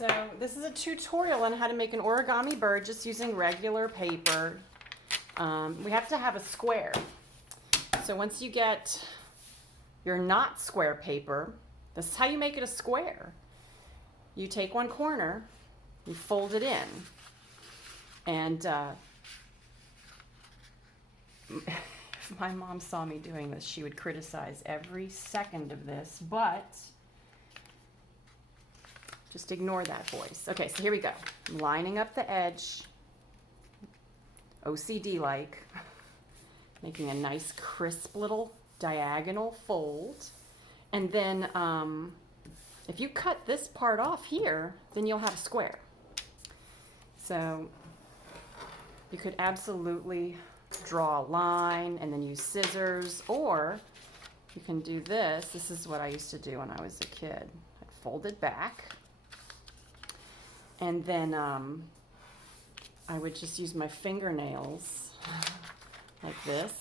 So this is a tutorial on how to make an origami bird just using regular paper. We have to have a square. So once you get your not square paper, this is how you make it a square. You take one corner, you fold it in, and if my mom saw me doing this, she would criticize every second of this, but just ignore that voice. Okay, so here we go. I'm lining up the edge, OCD-like, making a nice crisp little diagonal fold. And then if you cut this part off here, then you'll have a square. So you could absolutely draw a line and then use scissors, or you can do this. This is what I used to do when I was a kid. I'd fold it back, and then I would just use my fingernails like this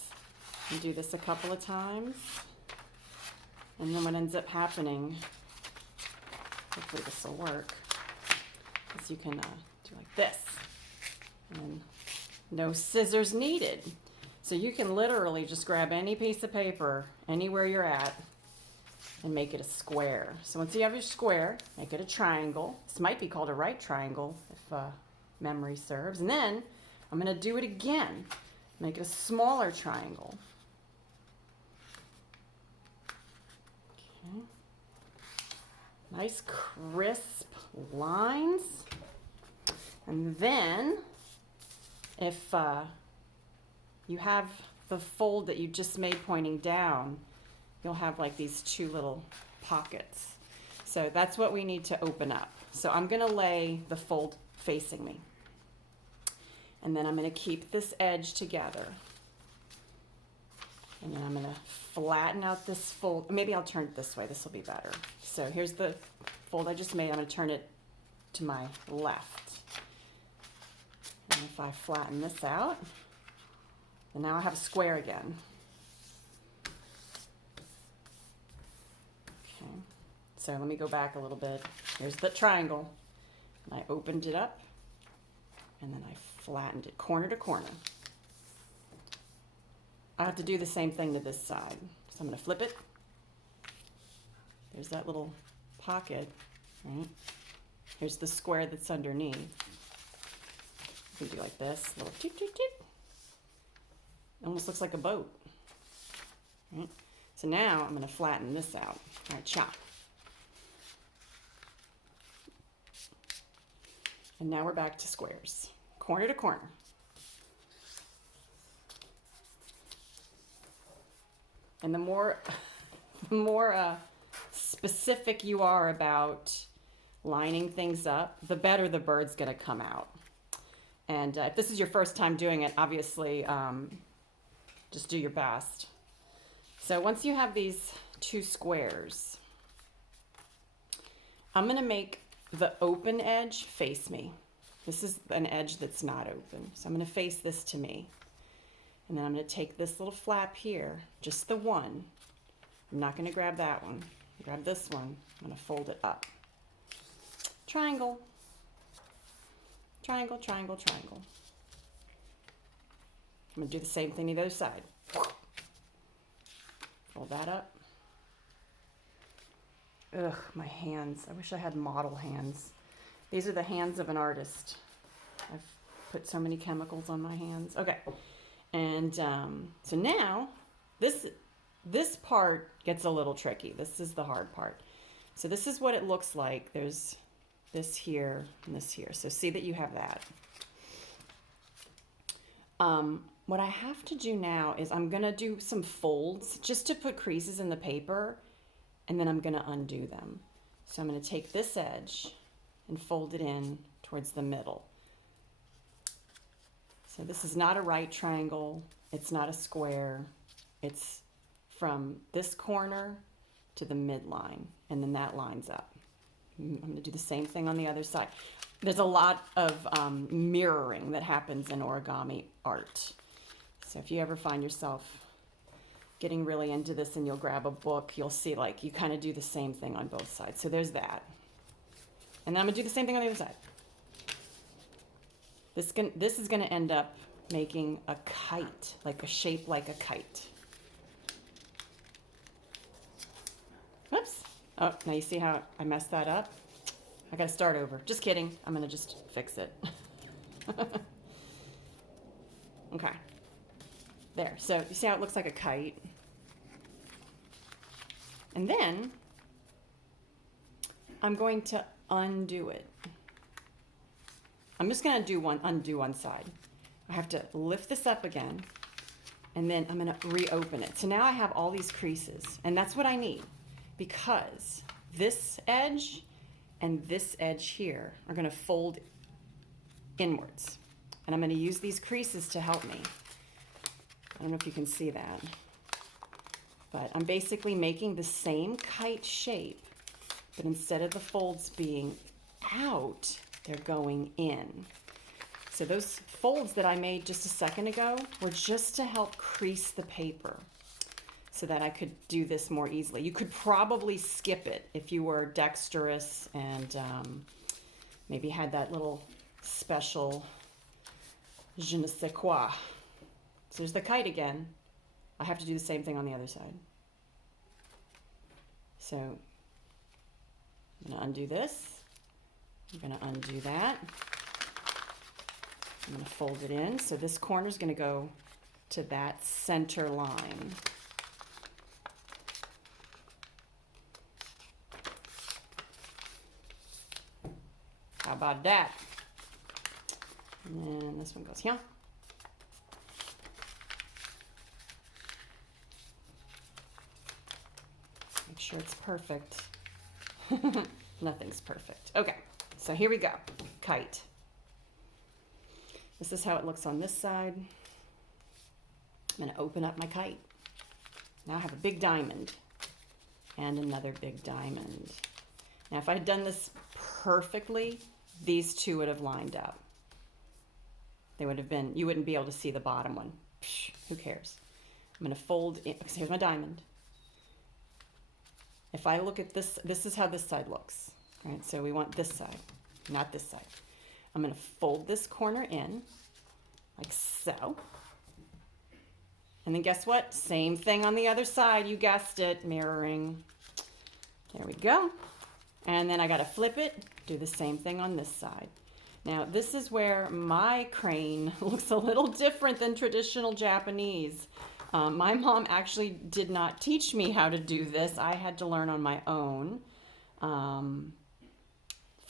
and do this a couple of times. And then what ends up happening, hopefully this will work, is you can do like this. And no scissors needed. So you can literally just grab any piece of paper, anywhere you're at, and make it a square. So once you have your square, make it a triangle. This might be called a right triangle if memory serves. And then I'm going to do it again. Make it a smaller triangle. Okay. Nice crisp lines. And then if you have the fold that you just made pointing down, you'll have like these two little pockets. So that's what we need to open up. So I'm going to lay the fold facing me. And then I'm going to keep this edge together. And then I'm going to flatten out this fold. Maybe I'll turn it this way. This will be better. So here's the fold I just made. I'm going to turn it to my left. And if I flatten this out, then now I have a square again. Okay, so let me go back a little bit. Here's the triangle. And I opened it up, and then I flattened it corner to corner. I have to do the same thing to this side. So I'm going to flip it. There's that little pocket, right? Here's the square that's underneath. You can do like this, little toot toot toot. It almost looks like a boat. Right? So now I'm going to flatten this out. All right, chop. And now we're back to squares, corner to corner. And the more specific you are about lining things up, the better the bird's going to come out. And if this is your first time doing it, obviously, just do your best. So once you have these two squares, I'm going to make the open edge face me. This is an edge that's not open. So I'm going to face this to me. And then I'm going to take this little flap here, just the one. I'm not going to grab that one. Grab this one. I'm going to fold it up. Triangle. Triangle, triangle, triangle. I'm going to do the same thing to the other side. Fold that up. Ugh, my hands. I wish I had model hands. These are the hands of an artist. I've put so many chemicals on my hands. Okay. And so now this part gets a little tricky. This is the hard part. So this is what it looks like. There's this here and this here. So see that you have that. What I have to do now is I'm going to do some folds just to put creases in the paper, and then I'm going to undo them. So I'm going to take this edge and fold it in towards the middle. So this is not a right triangle. It's not a square. It's from this corner to the midline, and then that lines up. I'm going to do the same thing on the other side. There's a lot of mirroring that happens in origami art. So if you ever find yourself getting really into this and you'll grab a book, you'll see like you kind of do the same thing on both sides. So there's that. And then I'm gonna do the same thing on the other side. This is gonna end up making a kite, like a shape like a kite. Whoops. Oh, now you see how I messed that up? I gotta start over. Just kidding. I'm gonna just fix it. Okay. There. So you see how it looks like a kite? And then I'm going to undo it. I'm just going to undo one side. I have to lift this up again, and then I'm going to reopen it. So now I have all these creases, and that's what I need, because this edge and this edge here are going to fold inwards. And I'm going to use these creases to help me. I don't know if you can see that, but I'm basically making the same kite shape, but instead of the folds being out, they're going in. So those folds that I made just a second ago were just to help crease the paper so that I could do this more easily. You could probably skip it if you were dexterous and maybe had that little special je ne sais quoi. So there's the kite again. I have to do the same thing on the other side. So I'm going to undo this. I'm going to undo that. I'm going to fold it in. So this corner is going to go to that center line. How about that? And then this one goes here. Make sure it's perfect. Nothing's perfect. Okay, so here we go. Kite. This is how it looks on this side. I'm going to open up my kite. Now I have a big diamond and another big diamond. Now if I had done this perfectly, these two would have lined up. They would have been, you wouldn't be able to see the bottom one. Psh, who cares? I'm going to fold in, because here's my diamond. If I look at this, this is how this side looks. Right? So we want this side, not this side. I'm going to fold this corner in, like so. And then guess what? Same thing on the other side. You guessed it, mirroring. There we go. And then I got to flip it, do the same thing on this side. Now, this is where my crane looks a little different than traditional Japanese. My mom actually did not teach me how to do this. I had to learn on my own. Fun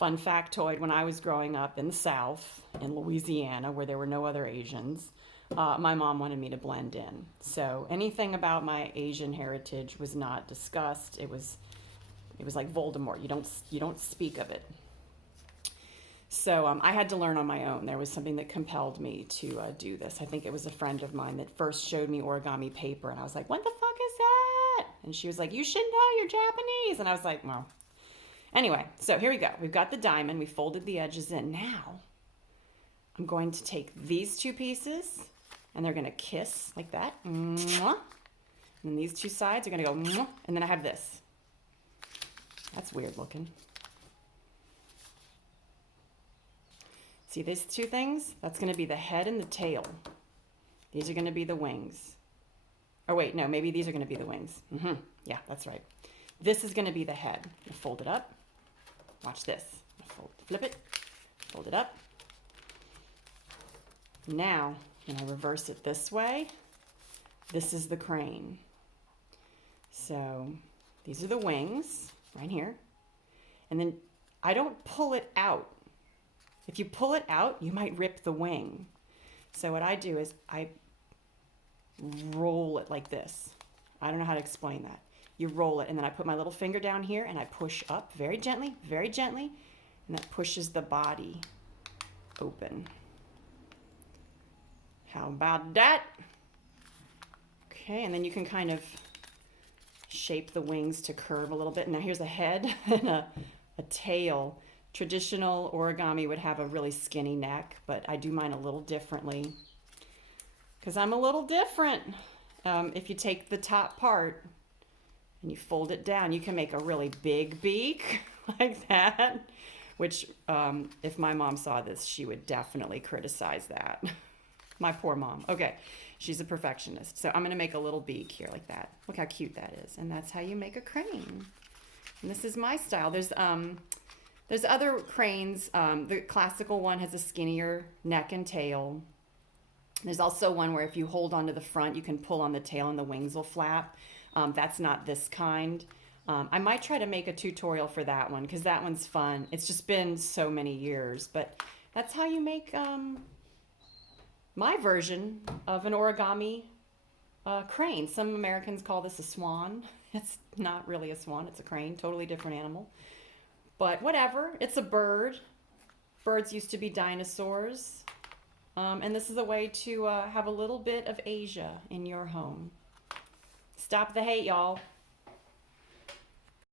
factoid, when I was growing up in the South, in Louisiana, where there were no other Asians, my mom wanted me to blend in. So anything about my Asian heritage was not discussed. It was like Voldemort. You don't speak of it. So I had to learn on my own. There was something that compelled me to do this. I think it was a friend of mine that first showed me origami paper, and I was like, what the fuck is that? And she was like, you should know, you're Japanese. And I was like, well. Anyway, so here we go. We've got the diamond. We folded the edges in. Now, I'm going to take these two pieces, and they're going to kiss like that. Mwah. And then these two sides are going to go, mwah. And then I have this. That's weird looking. See these two things? That's going to be the head and the tail. These are going to be the wings. Oh wait, no, maybe these are going to be the wings. Yeah, that's right. This is going to be the head. You fold it up. Watch this. Flip it. Fold it up. Now, when I reverse it this way, this is the crane. So these are the wings right here. And then I don't pull it out. If you pull it out, you might rip the wing. So what I do is I roll it like this. I don't know how to explain that. You roll it, and then I put my little finger down here, and I push up very gently, and that pushes the body open. How about that? Okay, and then you can kind of shape the wings to curve a little bit. Now here's a head and a tail. Traditional origami would have a really skinny neck, but I do mine a little differently because I'm a little different. If you take the top part and you fold it down, you can make a really big beak like that, which if my mom saw this, she would definitely criticize that. My poor mom. Okay, she's a perfectionist. So I'm going to make a little beak here like that. Look how cute that is. And that's how you make a crane. And this is my style. There's other cranes. The classical one has a skinnier neck and tail. There's also one where if you hold onto the front, you can pull on the tail and the wings will flap. That's not this kind. I might try to make a tutorial for that one because that one's fun. It's just been so many years, but that's how you make my version of an origami crane. Some Americans call this a swan. It's not really a swan, it's a crane, totally different animal. But whatever, it's a bird. Birds used to be dinosaurs. And this is a way to have a little bit of Asia in your home. Stop the hate, y'all.